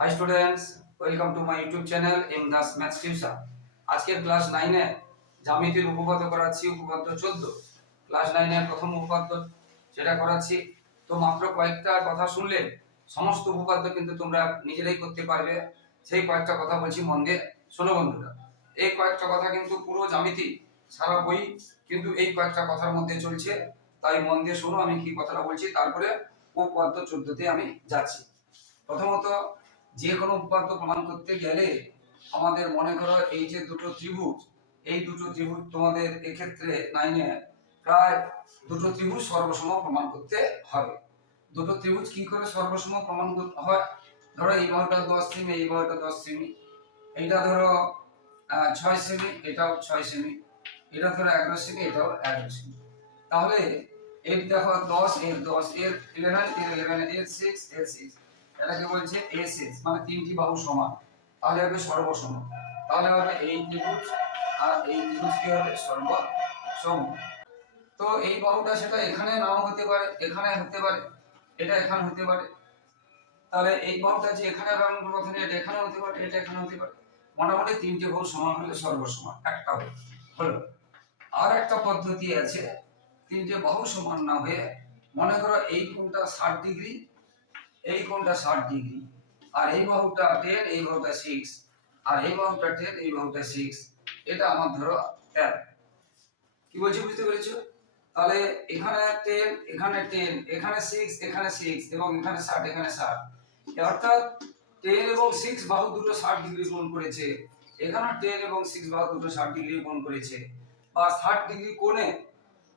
Hi students welcome to my YouTube channel M Das maths tuition আজকের class নাইনে জ্যামিতির উপপাদ্য করাচ্ছি, উপপাদ্য চোদ্দ। ক্লাস নাইনের প্রথম উপপাদ্য সেটা করাচ্ছি, তো মাত্র কয়েকটা কথা শুনলে সমস্ত উপপাদ্য কিন্তু তোমরা নিজেরাই করতে পারবে। সেই কয়েকটা কথা বলছি মন দিয়ে। শোনো বন্ধুরা, এই কয়েকটা কথা কিন্তু পুরো জ্যামিতি, সারা বই কিন্তু এই কয়েকটা কথার মধ্যে চলছে। তাই মন দিয়ে শোনো আমি কি কথাটা বলছি, তারপরে উপপাদ্য চোদ্দতে আমি যাচ্ছি। প্রথমত যে কোনো উপপাদ্য প্রমাণ করতে গেলে আমাদের মনে করো এই যে দুটো ত্রিভুজ, এই দুটো ত্রিভুজ তোমাদের এক্ষেত্রে নাইনে প্রায় দুটো ত্রিভুজ সর্বসম প্রমাণ করতে হবে। দুটো ত্রিভুজ কি করে সর্বসম প্রমাণ করতে হয়? ধরো এই বাহুটা দশ সেমি এই বাহুটা দশ সেমি এইটা ধরো ছয় সেমি এটাও ছয় সেমি এটা ধরো এগারো সেমি এটাও এগারো সেমি তাহলে এর দেখো দশ, এর দশ, এর ইলেভেন এর ইলেভেন এর সিক্স এর সিক্স এটাকে বলছে এস এস মানে তিনটি বাহু সমান। তাহলে হবে সর্বসম। তাহলে হবে এই ত্রিভুজ, আর এই ত্রিভুজ কি হবে? সর্বসম। তো এই বাহুটা সেটা এখানে নাও হতে পারে, এখানে হতে পারে, এটা এখানে হতে পারে। তাহলে এই বাহুটা যে এখানে রাউন্ড কথা এটা এখানে হতে পারে, এটা এখানে হতে পারে। মোটামুটি তিনটে বাহু সমান হলে সর্বসমান, একটা হলো হলো। আর একটা পদ্ধতি আছে, তিনটে বাহু সমান না হয়ে, মনে করো এই কোণটা ষাট ডিগ্রি এই কোণটা ষাট ডিগ্রি আর এই বাহুটা টেন এই বাহুটা সিক্স আর এই বাহুটা টেন এই বাহুটা সিক্স এটা আমার ধরো তেরো কি বলছি বুঝতে পেরেছ? তাহলে এখানে টেন এখানে টেন এখানে সিক্স এখানে সিক্স এবং এখানে ষাট এখানে ষাট। অর্থাৎ টেন এবং সিক্স বাহু দুটো ষাট ডিগ্রি কোণ করেছে। এখানে টেন এবং সিক্স বাহু দুটো ষাট ডিগ্রি কোণ করেছে। বা ষাট ডিগ্রি কোণে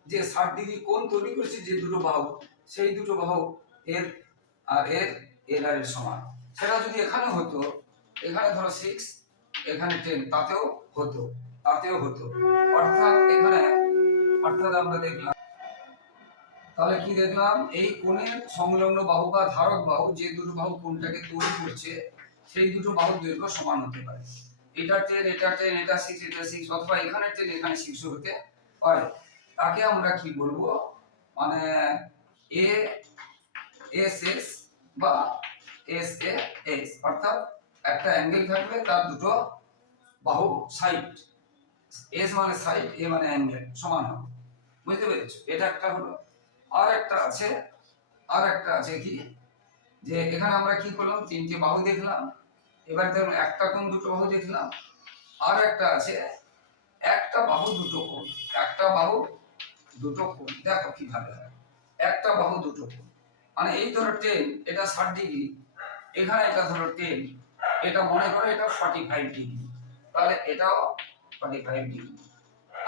যে ষাট ডিগ্রি কোণ তৈরি করেছে যে দুটো বাহু, সেই দুটো বাহু এর আর এর এর এর সমান। সেটা যদি এখানে হতো, এখানে ধরো সিক্স এখানে টেন তাতেও হতো তাতেও হতো। অর্থাৎ এখানে, অর্থাৎ আমরা দেখলাম, তাহলে কি দেখলাম? এই কোণের সংলগ্ন বাহু বা ধারক বাহু, যে দুটো বাহু কোণটাকে তৈরি করছে, সেই দুটো বাহুর দৈর্ঘ্য সমান হতে পারে। এটা টেন এটা টেন এটা সিক্স এটা সিক্স অথবা এখানে টেন এখানে সিক্স হতে পারে। তাকে আমরা কি বলব? মানে এ এস এস বা এস এ এস অর্থাৎ একটা অ্যাঙ্গেল থাকবে তার দুটো বাহু সাইড এস মানে সাইড এ মানে অ্যাঙ্গেল সমান হবে। বুঝতে পেরেছ? এটা একটা হলো। আর একটা আছে, আর একটা আছে কি? যে এখানে আমরা কি করলাম? তিনটে বাহু দেখলাম। এবার দেখুন একটা কোণ দুটো বাহু দেখলাম। আর একটা আছে, একটা বাহু দুটো কোণ। একটা বাহু দুটো কোণ। দেখো কীভাবে হয়। একটা বাহু দুটো কোণ। মানে এই ধরো টেন এটা ষাট ডিগ্রি এখানে এটা ধরো টেন এটা মনে করো এটা ফর্টি ফাইভ ডিগ্রি তাহলে এটাও ফর্টি ফাইভ ডিগ্রি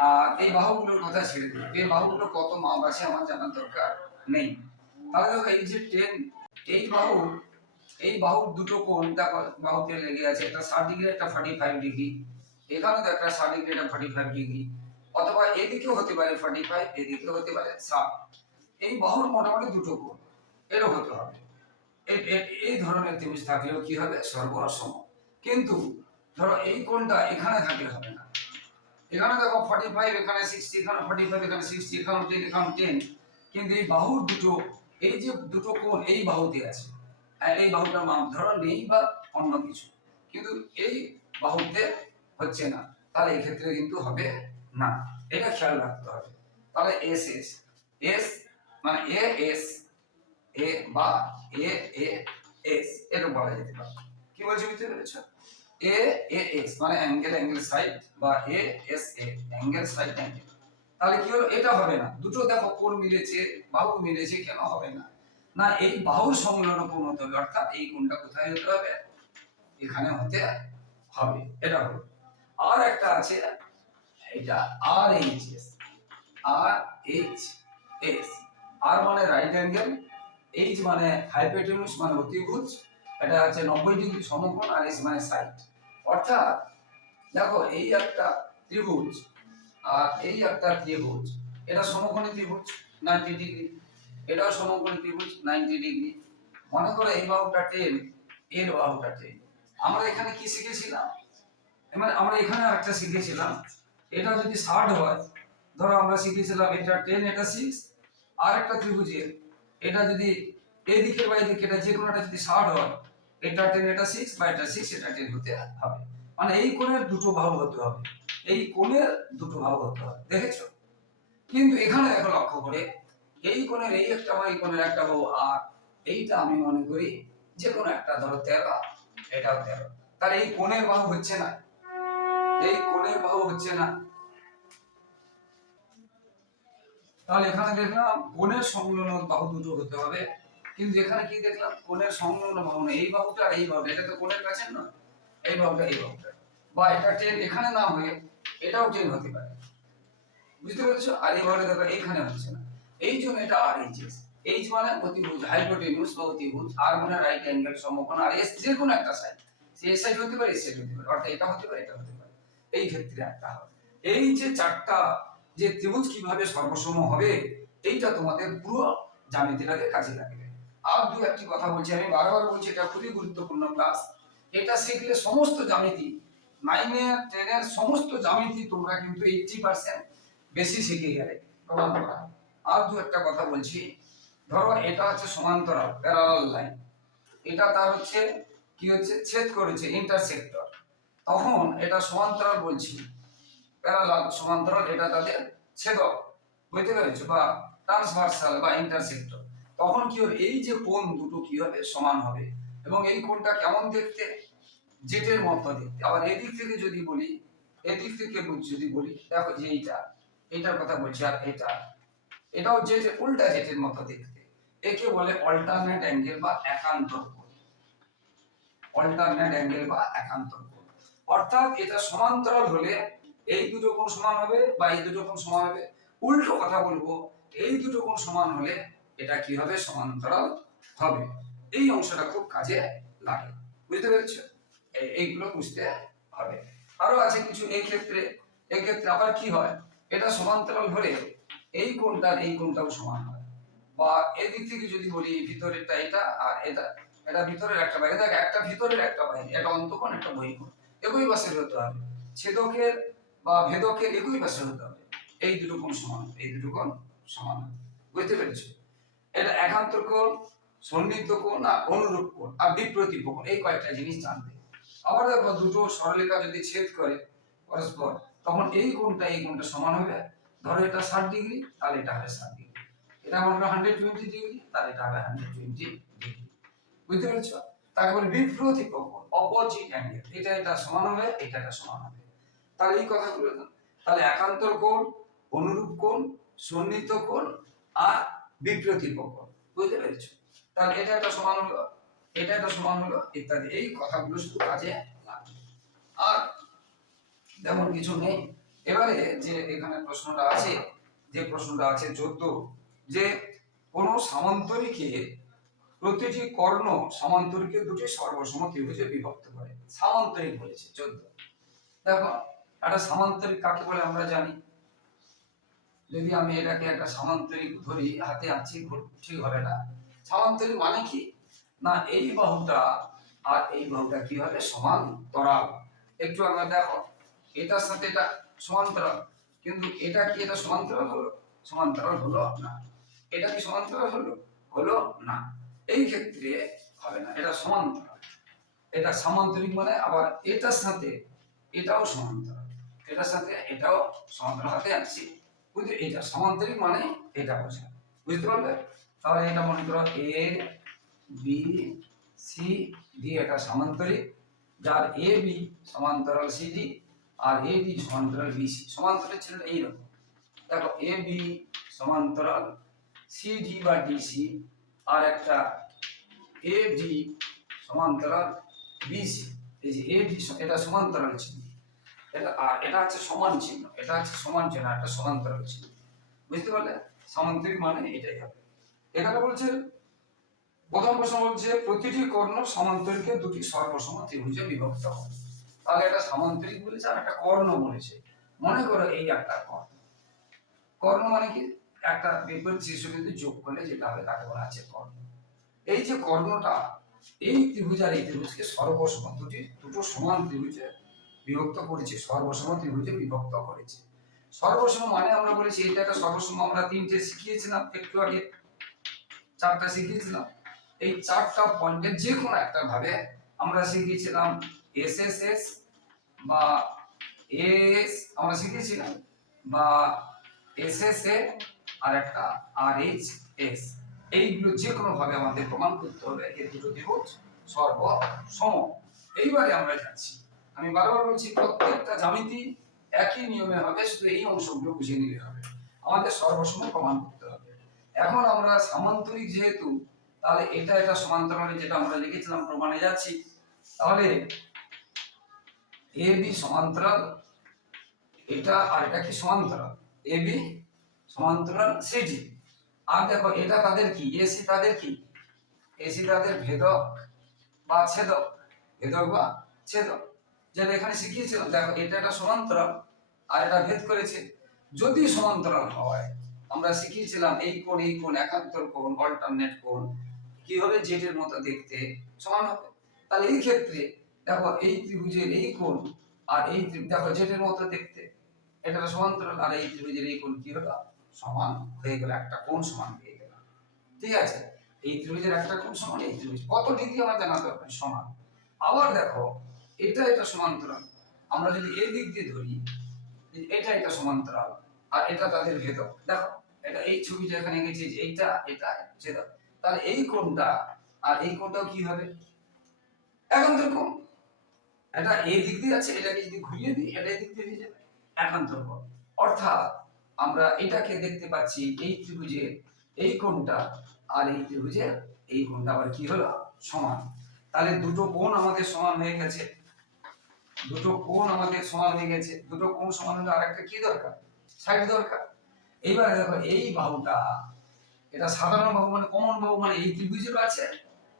আর এই বাহুগুলোর কথা ছেড়ে দিই, এই বাহুগুলো কত মাপ আছে আমার জানার দরকার নেই। তাহলে দেখো এই যে টেন এই বাহু এই বাহুর দুটো কোণ, দেখো বাহুতে লেগে আছে, একটা ষাট ডিগ্রি একটা ফর্টি ফাইভ ডিগ্রি এখানেও তো একটা ষাট ডিগ্রি একটা ফর্টি ফাইভ ডিগ্রি অথবা এদিকেও হতে পারে ফর্টি ফাইভ এদিকেও হতে পারে ষাট। এই বাহুর মোটামুটি দুটো কোণ। এরও হতে হবে। এই ধরনের ত্রিভুজ থাকলেও কি হবে? সর্বসম কিন্তু ধরো এই কোণটা এখানে থাকলে হবে না। এখানে দেখো ফর্টি ফাইভ এখানে সিক্সটি এখানে ফর্টি ফাইভ এখানে সিক্সটি এখানে টেন এখানে টেন কিন্তু এই বাহুর দুটো, এই যে দুটো কোণ, এই বাহুতে আছে। এই বাহুটার মাপ ধরো নেই বা অন্য কিছু। কিন্তু এই বাহুতে হচ্ছে না। তাহলে এক্ষেত্রে কিন্তু হবে না। এটা খেয়াল রাখতে হবে। তাহলে এস এস এস মানে এ এস এ বা এ এ, এস এটা বলা যেতে পারে। কি বলছি বুঝতে পেরেছ? এ এ, এস মানে অ্যাঙ্গেল অ্যাঙ্গেল সাইড বা A, S, A angle side angle তাহলে কি হলো? এটা হবে না। দুটো দেখো কোণ মিলেছে, বাহু মিলেছে কেন হবে না? না, এই বাহুর সংলগ্ন কোণ হতে হবে, অর্থাৎ এই কোণটা কোথায় হতে হবে? এখানে হতে হবে। এটা হলো। আর একটা আছে, এটা R H S R H S R মানে রাইট অ্যাঙ্গেল এইচ মানে হাইপোটেনুস মানে অতিভুজ এটা হচ্ছে নব্বই ডিগ্রি সমকোণ আর এস মানে সাইড অর্থাৎ দেখো, এই একটা ত্রিভুজ আর এই একটা ত্রিভুজ, এটা সমকোণী ত্রিভুজ নাইনটি ডিগ্রি। এটাও সমকোণী ত্রিভুজ নাইনটি ডিগ্রি। মনে করো এই বাহুটা টেন এর বাহুটা টেন আমরা এখানে কি শিখেছিলাম? মানে আমরা এখানে একটা শিখেছিলাম। এটা যদি ষাট হয়, ধরো আমরা শিখেছিলাম এটা টেন এটা সিক্স আর একটা ত্রিভুজের। এটা যদি এদিকে বা এদিকে, এটা যে কোনো একটা যদি ষাট হয়, এটা টেন এটা সিক্স বা এটা সিক্স এটা টেন হতে হবে। মানে এই কোণের দুটো বাহু হতে হবে। এই কোণের দুটো বাহু হতে হবে, দেখেছ? কিন্তু এখানে দেখো লক্ষ্য করে, এই কোণের এই একটা বা এই কোণের একটা বাহু আর এইটা আমি মনে করি যে কোনো একটা ধরো তেরো, এটাও তেরো। তার এই কোণের বাহু হচ্ছে না। এই কোণের বাহু হচ্ছে না। তাহলে এখানে দেখলাম কোণের সংলগ্ন বাহু দুটো হতে হবে। কিন্তু এখানে কি দেখলাম? কোণের সংলগ্ন বাহু না এই বাহুটা আর এই বাহুটা, এটা তো কোণের কাছে না এই বাহুটা এই বাহুটা। বা এটা টেন এখানে না হয়ে এটাও টেন হতে পারে। বুঝতে পেরেছ? আর এই বাহুটা দেখো এইখানে হচ্ছে না। এই জন্য এটা আর এইচ এস এইচ মানে অতিভুজ হাইপোটেনিউস বা অতিভুজ আর মানে রাইট অ্যাঙ্গেল সমকোণ, আর এস যে কোনো একটা সাইড সে এস সাইড হতে পারে এস সাইড হতে পারে। অর্থাৎ এটা হতে পারে, এটা হতে পারে। এই ক্ষেত্রে একটা হবে। এই যে চারটা যে ত্রিভুজ কীভাবে সর্বসম হবে, এইটা তোমাদের পুরো জ্যামিতিটাকে কাজে লাগবে। আর দু একটি কথা বলছি, আমি বারবার বলছি, এটা খুবই গুরুত্বপূর্ণ ক্লাস এটা শিখলে সমস্ত জামিতি নাইনের টেনের সমস্ত জামিতি তোমরা কিন্তু এইটটি পার্সেন্ট বেশি শিখে গেলে, প্রমাণ করা। আর দু একটা কথা বলছি, ধরো এটা হচ্ছে সমান্তরাল প্যারালাল লাইন এটা তার হচ্ছে, কি হচ্ছে, ছেদ করেছে ইন্টারসেক্টর তখন এটা সমান্তরাল বলছি প্যারালাল সমান্তরাল এটা তাদের ছেদক, বুঝতে পেরেছ? বা ট্রান্সভার্সাল বা ইন্টারসেক্টর তখন কি হবে? এই যে কোণ দুটো কি হবে? সমান হবে। এবং এই কোণটা কেমন দেখতে? জেটের মতো দেখতে। আবার এদিক থেকে যদি বলি, এদিক থেকে যদি বলি, দেখো যে এইটা এটার কথা বলছি আর এটা। এটাও জেট, উল্টা জেটের মতো দেখতে। একে বলে অল্টারনেট অ্যাঙ্গেল বা একান্ত অল্টারনেট অ্যাঙ্গেল বা একান্ত অর্থাৎ এটা সমান্তরাল হলে এই দুটো কোণ সমান হবে বা এই দুটো কোণ সমান হবে, উল্টো কথা বলব, এই দুটো কোণ সমান হলে এটা কি হবে? সমান্তরাল হবে। এই অংশটা খুব কাজে লাগে, বুঝতে পেরেছ? এইগুলো বুঝতে হবে। আরও আছে কিছু এই ক্ষেত্রে এই ক্ষেত্রে আবার কি হয়? এটা সমান্তরাল হলে এই কোণটা এই কোণটাও সমান হয়। বা এদিক থেকে যদি বলি, ভিতরেরটা এটা আর এটা এটা ভিতরের একটা বাইরে। দেখ, একটা ভিতরের একটা বাইরে এটা অন্তকোণ, একটা বহির্কোণ একই পাশের হতে হবে। ছেদকের বা ভেদকের একই পাশে হতে হবে। এই দুটো কোণ সমান এই দুটো কোণ সমান। বুঝতে পেরেছ? এটা একান্ত কোণ, সন্নিহিত কোণ আর অনুরূপ কোণ আর বিপ্রতীপ কোণ, এই কয়েকটা জিনিস জানবে। আবার দেখো দুটো সরলরেখা যদি ছেদ করে পরস্পর, তখন এই কোণটা এই কোণটা সমান হবে। ধরো এটা ষাট ডিগ্রি, তাহলে এটা হবে ষাট ডিগ্রি। এটা মনে করো হান্ড্রেড টোয়েন্টি ডিগ্রি, তাহলে এটা হবে হান্ড্রেড টোয়েন্টি ডিগ্রি। বুঝতে পেরেছ? তারপরে বিপ্রতীপ কোণ অপোজিট অ্যাঙ্গেল এটা এটা সমান হবে, এটা এটা সমান হবে। তাহলে এই কথাগুলো তাহলে একান্তর কোণ, অনুরূপ কোণ, সন্নিহিত কোণ আর বিপ্রতীপ কোণ। বুঝতে পেরেছ? তাহলে এটা একটা সমান হলো, এটা একটা সমান হলো, ইত্যাদি। এই কথাগুলো শুধু কাজে লাগবে। আর তেমন কিছু নেই। এবারে যে এখানে প্রশ্নটা আছে, যে প্রশ্নটা আছে চোদ্দ, যে কোন সামান্তরিকে প্রতিটি কর্ণ সামান্তরিকে দুটি সর্বসম ত্রিভুজে বিভক্ত করে। সামান্তরিক বলেছে চোদ্দ। দেখো একটা সামান্তরিক কাকে বলে আমরা জানি? যদি আমি এটাকে একটা সামান্তরিক ধরি, হাতে আছি ঠিক হবে না। সামান্তরিক মানে কি? না, এই বাহুটা আর এই বাহুটা কি হবে? সমান্তরাল। একটু আমরা দেখো, এটার সাথে এটা সমান্তরাল। কিন্তু এটা কি এটা সমান্তরাল হলো? সমান্তরাল হলো না। এটা কি সমান্তরাল হলো? হলো না। এই ক্ষেত্রে হবে না, এটা সমান্তরাল। এটা সামান্তরিক মানে আবার এটার সাথে এটাও সমান্তরাল। এটার সাথে, এটাও সমান্তরাল হাতে আনছি বুঝতে এটা সমান্তরিক মানে এটা বোঝা। বুঝতে পারলে? তাহলে এটা মনে করো এ বি সি ডি এটা সমান্তরিক। যার এ বি সমান্তরাল সি ডি আর এ ডি সমান্তরাল বি সি সমান্তরাল ছিল এইরকম। দেখো এ বি সমান্তরাল সি ডি বা ডি সি আর একটা এ ডি সমান্তরাল বি সি এই যে এ ডি এটা সমান্তরাল চিহ্ন এটা আর এটা হচ্ছে সমান চিহ্ন, এটা হচ্ছে সমান চিহ্ন, একটা সমান্তরাল চিহ্ন। বুঝতে পারলে? সামান্তরিক মানে এটাই হবে। এখানে বলছে, প্রথম প্রশ্ন বলছে, প্রতিটি কর্ণ সমান্তরিকে দুটি সর্বসম ত্রিভুজে বিভক্ত হবে। তাহলে এটা সামান্তরিক বলেছে আর একটা কর্ণ বলেছে। মনে করো এই একটা কর্ণ। কর্ণ মানে কি? একটা বিপরীত শীর্ষবিন্দু যোগ করলে যেটা হবে তাকে বলা আছে কর্ণ। এই যে কর্ণটা, এই ত্রিভুজ আর এই ত্রিভুজকে সর্বসম দুটি, দুটো সমান ত্রিভুজে বিভক্ত করেছে সর্বসম ত্রিভুজে বিভক্ত করেছে। সর্বসম মানে আমরা বলেছি, এটা একটা সর্বসম আমরা তিনটে শিখিয়েছিলাম, একটু আগে চারটা শিখিয়েছিলাম। এই চারটা পয়েন্টের যে কোনো একটা ভাবে আমরা শিখিয়েছিলাম এস এস এস বা এস আমরা শিখেছিলাম বা এস এস এ আর একটা আর এইচ এস এইগুলো যে কোনো ভাবে আমাদের প্রমাণ করতে হবে এই দুটো ত্রিভুজ সর্ব সম এইবারে আমরা যাচ্ছি। আমি বারবার বলছি, প্রত্যেকটা জ্যামিতি একই নিয়মে হবে, শুধু এই অংশগুলো বুঝে নিলে হবে। আমাদের সর্বসম প্রমাণ করতে হবে। এখন আমরা সামান্তরিক যেহেতু, তাহলে এটা এটা সমান্তরালে যেটা আমরা লিখেছিলাম, প্রমাণে যাচ্ছি। তাহলে এ বি সমান্তরাল, এটা আর এটা কি সমান্তরাল? এ বি সমান্তরাল সিডি আর দেখো, এটা তাদের কি? এসি তাদের কি? এসি তাদের ভেদক বা ছেদক। ভেদক বা ছেদক। যেটা এখানে শিখিয়েছিলাম, দেখো এটা একটা সমান্তরাল আর এটা ভেদ করেছে। যদি সমান্তরাল হয়, আমরা শিখিয়েছিলাম এই কোণ এই কোণ, একান্তর কোণ অল্টারনেট কোণ কি হবে জেটের মতো দেখতে সমান হবে? তাহলে এই ক্ষেত্রে দেখো এই ত্রিভুজের এই কোণ আর এই দেখো জেটের মতো দেখতে। এটা সমান্তরাল আর এই ত্রিভুজের এই কোণ কি হলো? সমান হয়ে গেল, একটা কোণ সমান হয়ে গেল। ঠিক আছে? এই ত্রিভুজের একটা কোণ সমান, এই ত্রিভুজ। কত ডিগ্রি আমার জানা দরকার সমান? আবার দেখো এটা এটা সমান্তরাল। আমরা যদি এই দিক দিয়ে ধরি এটা এটা সমান্তরাল, আর এটা তাদের ভেদক দেখো, এটা এই ছবি যেখানে গেছে যে এইটা, এটা ছেদক তাহলে এই কোণটা, আর এই কোণটাও কি হবে? একান্তর কোণ। এটা এই দিক দিয়ে আছে এটাকে যদি ঘুরিয়ে দিই, এটা এই দিক দিয়ে হয়ে যাবে। একান্তর কোণ। অর্থাৎ আমরা এটাকে দেখতে পাচ্ছি এই ত্রিভুজের এই কোণটা, আর এই ত্রিভুজের এই কোণটা আবার কি হলো? সমান। তাহলে দুটো কোণ আমাদের সমান হয়ে গেছে। দুটো কোণ আমাদের সমান হয়ে গেছে, দুটো কোণ সমান হলে আরেকটা কি দরকার? সাইড দরকার। এইবারে দেখো, এই বাহুটা, এটা সাধারণ বাহু মানে কমন বাহু মানে এই ত্রিভুজেরও আছে,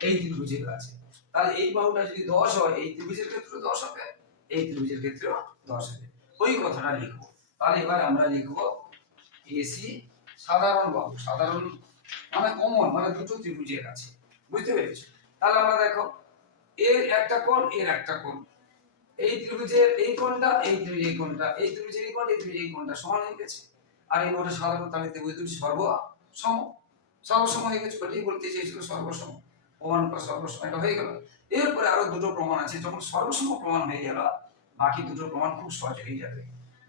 এই ত্রিভুজেরও আছে। তাহলে এই বাহুটা যদি দশ হয়, এই ত্রিভুজের ক্ষেত্রে দশ হবে, এই ত্রিভুজের ক্ষেত্রেও দশ হবে। ওই কথাটা লিখব তাহলে এবার আমরা লিখব এসি সাধারণ বাহু, সাধারণ মানে কমন মানে দুটো ত্রিভুজের আছে। বুঝতে পেরেছ? তাহলে আমরা দেখো, এর একটা কোণ, এর একটা কোণ। এই ত্রিভুজের এই কোণটা, এই ত্রিভুজের এই কোণটা, এই ত্রিভুজের এই কোণ, এই ত্রিভুজের এই কোণটা সমান হয়ে গেছে। আর এই কোণটা সাধারণ, তাহলে ত্রিভুজ দুটি সর্ব সম সর্বসম হয়ে গেছে, ওটাই বলতে চেয়েছিল সর্বসম। প্রমাণ করা সর্বসম, এটা হয়ে গেল। এরপরে আরও দুটো প্রমাণ আছে, যখন সর্বসম প্রমাণ হয়ে গেল, বাকি দুটো প্রমাণ খুব সহজ হয়ে যাবে।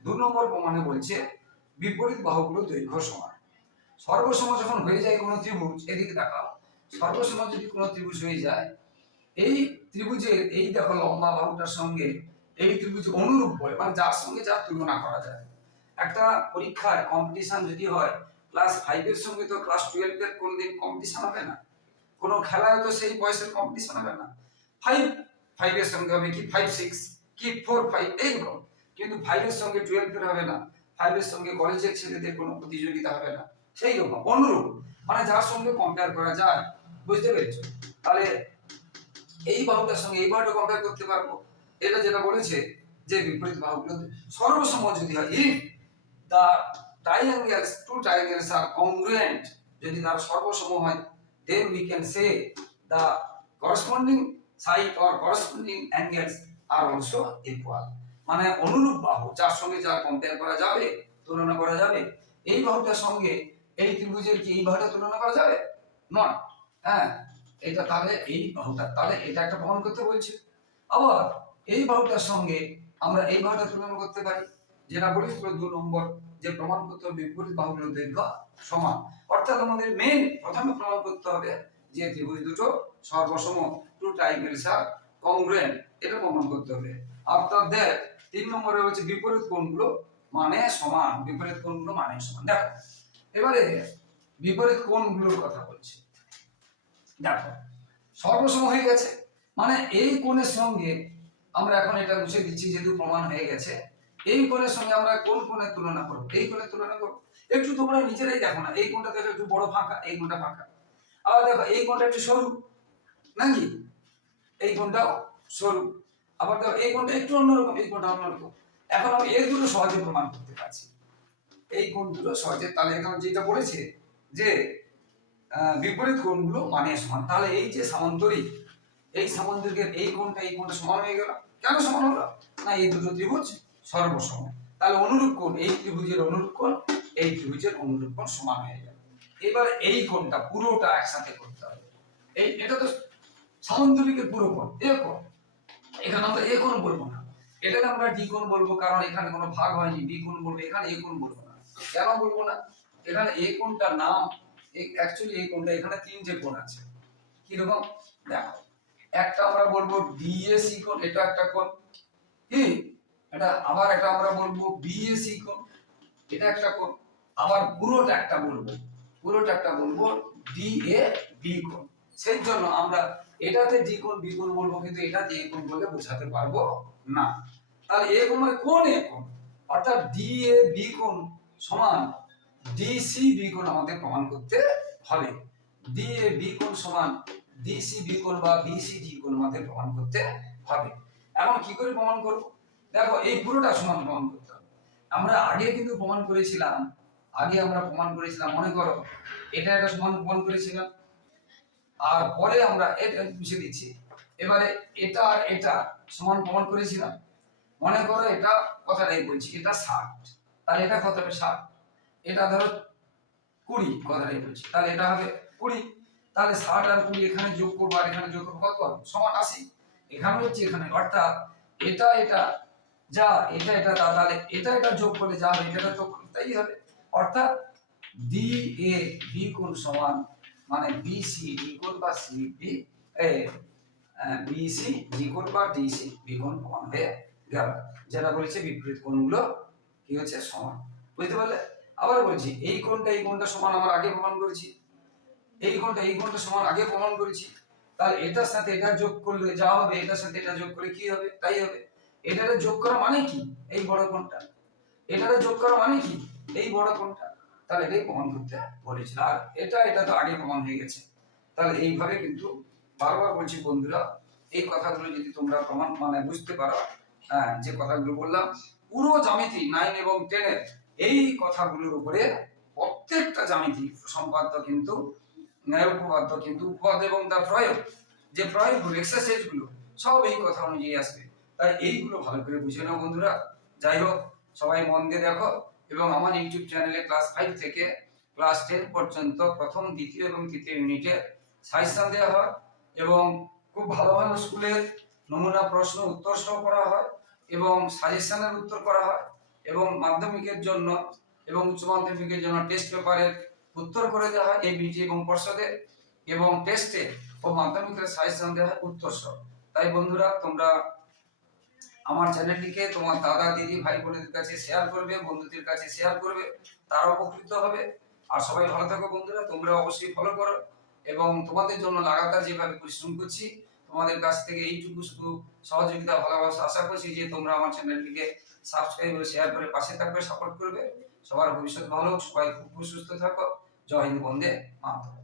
দু নম্বর প্রমাণে বলছে, বিপরীত বাহুগুলো দৈর্ঘ্য সমান। সর্বসম যখন হয়ে যায় কোনো ত্রিভুজ, এদিকে দেখাও, সর্বসম যদি কোনো ত্রিভুজ হয়ে যায়, এই ত্রিভুজের এই দেখো লম্বা বাহুটার সঙ্গে এই ত্রিভুজ অনুরূপ হয় মানে যার সঙ্গে যার তুলনা করা যায়। একটা পরীক্ষায় কম্পিটিশন যদি হয় ক্লাস ফাইভের সঙ্গে তো ক্লাস টুয়েলভের কোনোদিন কম্পিটিশন হবে না? কোনো খেলায় তো সেই বয়সের কম্পিটিশন হবে না। ফাইভ ফাইভের সঙ্গে হবে কি? ফাইভ সিক্স কি? ফোর ফাইভ এইরকম। কিন্তু ফাইভের সঙ্গে টুয়েলভের হবে না। ফাইভের সঙ্গে কলেজের ছেলেদের কোনো প্রতিযোগিতা হবে না। সেই রকম অনুরূপ। মানে যার সঙ্গে কম্পেয়ার করা যায়, বুঝতে পেরেছ? তাহলে এই বাহুটার সঙ্গে এই বাহুটা কম্পেয়ার করতে পারব। এটা যেটা বলেছে যে বিপরীত বাহুগুলো সর্বসম যদি হয় if the triangles, two triangles are congruent, যদি তারা সর্বসম হয়, then we can say the corresponding side or corresponding angles are also equal. মানে অনুরূপ বাহু যার সঙ্গে যা কম্পেয়ার করা যাবে, তুলনা করা যাবে, এই বাহুটার সঙ্গে এই ত্রিভুজের কি এই বাহুটা তুলনা করা যাবে? নট হ্যাঁ। এটা তাহলে এই বাহুটা, তাহলে এটা একটা প্রমাণ করতে বলছে। আবার এই বাহুটার সঙ্গে আমরা এই বাহুটা তুলনা করতে পারি। যেটা বলেছিল দু নম্বর, যে প্রমাণ করতে হবে বিপরীত বাহুগুলোর দৈর্ঘ্য সমান। অর্থাৎ আমাদের মেন প্রথমে প্রমাণ করতে হবে যে ত্রিভুজ দুটো সর্বসম টু আর কংগ্রুয়েন্ট এটা প্রমাণ করতে হবে। আফটার দ্যাট তিন নম্বরে হচ্ছে বিপরীত কোণগুলো মানে সমান, বিপরীত কোণগুলো মানে সমান। দেখো, এবারে বিপরীত কোণগুলোর কথা বলছি। দেখো সর্বসম হয়ে গেছে। মানে এই কোণের সঙ্গে আমরা এখন এটা মুছে দিচ্ছি, যেহেতু প্রমাণ হয়ে গেছে। এই কোণের সঙ্গে আমরা কোন কোণের তুলনা করব? এই কোণের তুলনা করব? একটু তোমরা নিজেরাই দেখো না, এই কোণটা দেখো একটু বড় ফাঁকা, এই কোণটা ফাঁকা। আবার দেখো, এই কোণটা একটু সরু, নাকি? এই কোণটাও সরু। আবার দেখো, এই কোণটা একটু অন্যরকম, এই কোণটা অন্যরকম। এখন আমি এই দুটো সহজে প্রমাণ করতে পারছি। এই কোণ দুটো সহজে, তাহলে এখানে যেটা বলেছে যে বিপরীত কোণগুলো মানে সমান। তাহলে এই যে সামান্তরিক, এই সামান্তরিকের এই কোণটা এই কোণটা সমান হয়ে গেল। কেন সমান হলো? না, এই দুটো ত্রিভুজ সর্বসম তাহলে অনুরূপ কোণ, এই ত্রিভুজের অনুরূপ কোণ, এই ত্রিভুজের অনুরূপ কোণ সমান হয়ে গেল। এবার এই কোণটা পুরোটা একসাথে করতে হবে। এই, এটা তো সামান্তরিকের পুরো কোণ, এ কোণ। এখানে আমরা এ কোণ বলব না। এটাকে আমরা ডি কোণ বলব, কারণ এখানে কোনো ভাগ হয়নি। বি কোণ বলব, এখানে এ কোণ বলব না। কেন বলব না? এখানে এ কোণটার নাম অ্যাকচুয়ালি এই কোণটা, এখানে তিনটে কোণ আছে, কীরকম? দেখো, একটা আমরা বলব কোণ, এটা একটা কোণ এটা আবার একটা আমরা বলব বিএসি কোণ, এটা একটা কোণ, আবার পুরোটা একটা বলব, পুরোটা একটা বলব ডি এ বি কোণ। সেই জন্য আমরা এটাতে ডি কোণ বি কোণ বলব, কিন্তু এটাতে এ কোণ বলে বোঝাতে পারব না। তাহলে এ কোণ মানে কোন এ কোণ, অর্থাৎ ডি এ বি কোণ সমান ডিসি বি কোণ আমাদের প্রমাণ করতে হবে। বি কোণ সমান ডিসি বি কোণ বা বিসি ডি কোণ আমাদের প্রমাণ করতে হবে। এখন কি করে প্রমাণ করব? দেখো, এই পুরোটা সমান প্রমাণ করতে হবে। আমরা আগে কিন্তু প্রমাণ করেছিলাম, আগে আমরা প্রমাণ করেছিলাম, মনে করো, এটা একটা সমান প্রমাণ করেছিলাম। আর পরে আমরা এটা মুছে দিচ্ছি। এবারে এটা আর এটা সমান প্রমাণ করেছিলাম। মনে করো এটা কথাটাই বলছি, এটা ষাট। তাহলে এটা কত হবে ষাট? এটা ধরো কুড়ি কথাটাই বলছি। তাহলে এটা হবে কুড়ি, তাহলে ষাট আর কুড়ি এখানে যোগ করব আর এখানে যোগ করব কত? সমান আশি। এখানে হচ্ছে এখানে, অর্থাৎ এটা এটা, যা এটা এটা তা, তাহলে এটা এটা যোগ করলে যা হবে, এটা যোগ করলে তাই হবে। অর্থাৎ ডি এ বি কোণ সমান মানে বি সি ডি কোণ বা C D A B C D কোণ বা ডি সি বি কোণ সমান হয়ে গেল। যেটা বলেছে বিপরীত কোণগুলো কি হচ্ছে? সমান। বুঝতে পারলে? আবার বলছি, এই কোণটা এই কোণটা সমান আমরা আগে প্রমাণ করেছি। এই কোণটা এই কোণটা সমান আগে প্রমাণ করেছি। তাহলে এটার সাথে এটা যোগ করলে যা হবে, এটার সাথে এটা যোগ করে কি হবে? তাই হবে। এটাতে যোগ করা মানে কি? এই বড় কোণটা। এটাতে যোগ করা মানে কি? এই বড় কোণটা। তাহলে এটাই প্রমাণ করতে বলেছিল। আর এটা এটা তো আগে প্রমাণ হয়ে গেছে। তাহলে এইভাবে কিন্তু বারবার বলছি বন্ধুরা, এই কথাগুলো যদি তোমরা প্রমাণ মানে বুঝতে পারো হ্যাঁ যে কথাগুলো বললাম, পুরো জ্যামিতি নাইন এবং টেনের এই কথাগুলোর উপরে প্রত্যেকটা জ্যামিতি সম্পাদ্য কিন্তু উপপাদ্য কিন্তু, উপপাদ্য এবং তার প্রয়োগ। যে প্রয়োগগুলো এক্সারসাইজগুলো সব এই কথা অনুযায়ী আসবে। তাই এইগুলো ভালো করে বুঝে নাও বন্ধুরা। যাই হোক, সবাই মন দিয়ে দেখো এবং আমার ইউটিউব চ্যানেলে ক্লাস ফাইভ থেকে ক্লাস টেন পর্যন্ত প্রথম, দ্বিতীয় এবং তৃতীয় ইউনিটে সাজেশন দেওয়া হয় এবং খুব ভালো ভালো স্কুলের নমুনা, প্রশ্ন, উত্তর সহ করা হয় এবং সাজেশনের উত্তর করা হয়। এবং মাধ্যমিকের জন্য এবং উচ্চ মাধ্যমিকের জন্য টেস্ট পেপারের উত্তর করে দেওয়া হয় এবিটি এবং পর্ষদের এবং টেস্টে ও মাধ্যমিকের সাজেশন দেওয়া হয় উত্তর সহ। তাই বন্ধুরা, তোমরা আমার চ্যানেলটিকে তোমার দাদা, দিদি, ভাই, বোনদের কাছে শেয়ার করবে, বন্ধুদের কাছে শেয়ার করবে তারা উপকৃত হবে। আর সবাই ভালো থাকো বন্ধুরা, তোমরা অবশ্যই ফলো করো। এবং তোমাদের জন্য লাগাতার যেভাবে পরিশ্রম করছি, তোমাদের কাছ থেকে এইটুকু শুধু সহযোগিতা, ভালোবাসা আশা করছি যে তোমরা আমার চ্যানেলটিকে সাবস্ক্রাইব করে শেয়ার করে, পাশে থাকবে সাপোর্ট করবে। সবার ভবিষ্যৎ ভালো হোক, সবাই খুব সুস্থ থাকো। জয় হিন্দ, বন্দে মাতরম।